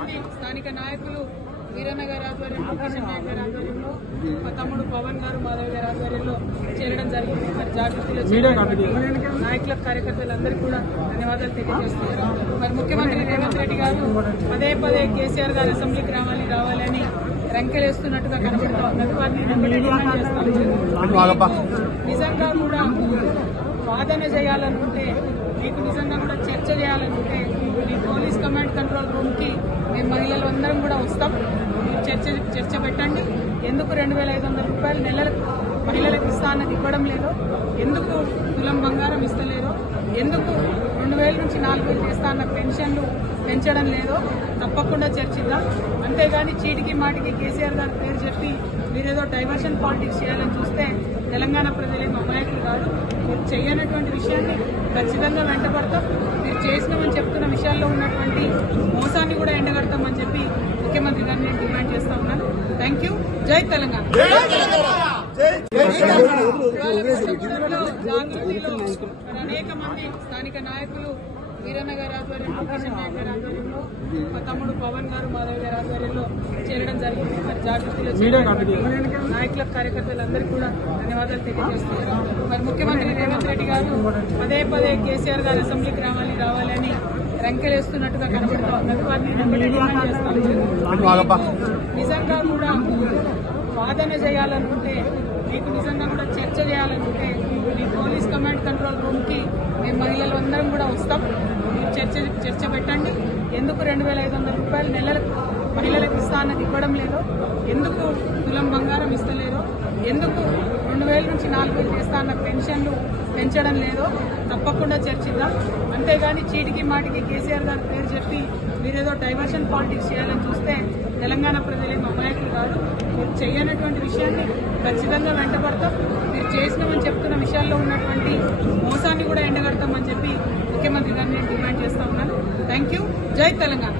మంది స్థానిక నాయకులు వీరన్న గారి ఆధ్వర్యంలో, కిషన్ నాయక్ గారి ఆధ్వర్యంలో, మా తమ్ముడు పవన్ గారు, మాధవ్ గారి ఆధ్వర్యంలో చేరడం జరిగింది. మరి జాగృతిలో నాయకులకు, కార్యకర్తలందరికీ కూడా ధన్యవాదాలు తెలియజేస్తున్నారు. మరి ముఖ్యమంత్రి రేవంత్ రెడ్డి గారు పదే పదే కేసీఆర్ గారు అసెంబ్లీకి రావాలి అని రంకెలేస్తున్నట్టుగా కనబడుతూ ఉన్నారు. వారిని డిమాండ్ చేస్తాం. నిజంగా కూడా వాదన చేయాలనుకుంటే, మీకు నిజంగా కూడా చర్చ చేయాలనుకుంటే మీ పోలీస్ కమాండ్ కంట్రోల్ రూమ్ కి మేము మహిళలు అందరం కూడా వస్తాం. మీరు చర్చ పెట్టండి. ఎందుకు 2,500 రూపాయలు నెలలకు మహిళలకు ఇస్తా అన్నది ఇవ్వడం లేదో, ఎందుకు తులం బంగారం ఇస్తలేదో, ఎందుకు 2,000 నుంచి 4,000 చేస్తా అన్న పెన్షన్లు పెంచడం లేదో తప్పకుండా చర్చిద్దాం. అంతేగాని చీటికి మాటికి కేసీఆర్ గారి పేరు చెప్పి మీరేదో డైవర్షన్ పాలిటిక్స్ చేయాలని చూస్తే తెలంగాణ ప్రజలేం అమాయకులు కాదు. మీరు చేయనటువంటి విషయాన్ని ఖచ్చితంగా వెంటబడతాం. మీరు చేసినామని చెప్తున్న విషయాల్లో ఉన్నటువంటి మోసాన్ని కూడా ఎండగడతామని చెప్పి ముఖ్యమంత్రి గారిని నేను డిమాండ్ చేస్తా ఉన్నాను. Thank you. జై తెలంగాణ. జాగృతిలో అనేక మంది స్థానిక నాయకులు వీరన్న గారి ఆధ్వర్యంలో, కిషన్ నాయక్ గారి ఆధ్వర్యంలో, మా తమ్ముడు పవన్ గారు, మాధవ్ గారి ఆధ్వర్యంలో చేరడం జరిగింది. మరి జాగృతిలో నాయకులకు, కార్యకర్తలందరికీ కూడా ధన్యవాదాలు తెలియజేస్తున్నారు. మరి ముఖ్యమంత్రి రేవంత్ రెడ్డి గారు పదే పదే కేసీఆర్ గారు అసెంబ్లీకి రావాలి అని రంకెలేస్తున్నట్టుగా కనబడుతూ ఉన్నారు. వారిని డిమాండ్ చేస్తాం. నిజంగా కూడా వాదన చేయాలనుకుంటే, మీకు నిజంగా కూడా చర్చ చేయాలనుకుంటే మీ పోలీస్ కమాండ్ కంట్రోల్ రూమ్ కి మేము మహిళలు అందరం కూడా వస్తాం. మీరు చర్చ పెట్టండి. ఎందుకు 2,500 రూపాయలు నెలలకు మహిళలకు ఇస్తా అన్నది ఇవ్వడం లేదో, ఎందుకు తులం బంగారం ఇస్తలేదో, ఎందుకు 2,000 నుంచి 4,000 చేస్తా అన్న పెన్షన్లు పెంచడం లేదో తప్పకుండా చర్చిద్దాం. అంతేగాని చీటికి మాటికి కేసీఆర్ గారి పేరు చెప్పి మీరేదో డైవర్షన్ పాలిటిక్స్ చేయాలని చూస్తే తెలంగాణ ప్రజలేం అమాయకులు కాదు. మీరు చేయనటువంటి విషయాన్ని ఖచ్చితంగా వెంటబడతాం. మీరు చేసినామని చెప్తున్న విషయాల్లో ఉన్నటువంటి మోసాన్ని కూడా ఎండగడతామని చెప్పి ముఖ్యమంత్రి గారిని నేను డిమాండ్ చేస్తా ఉన్నాను. Thank you. జై తెలంగాణ.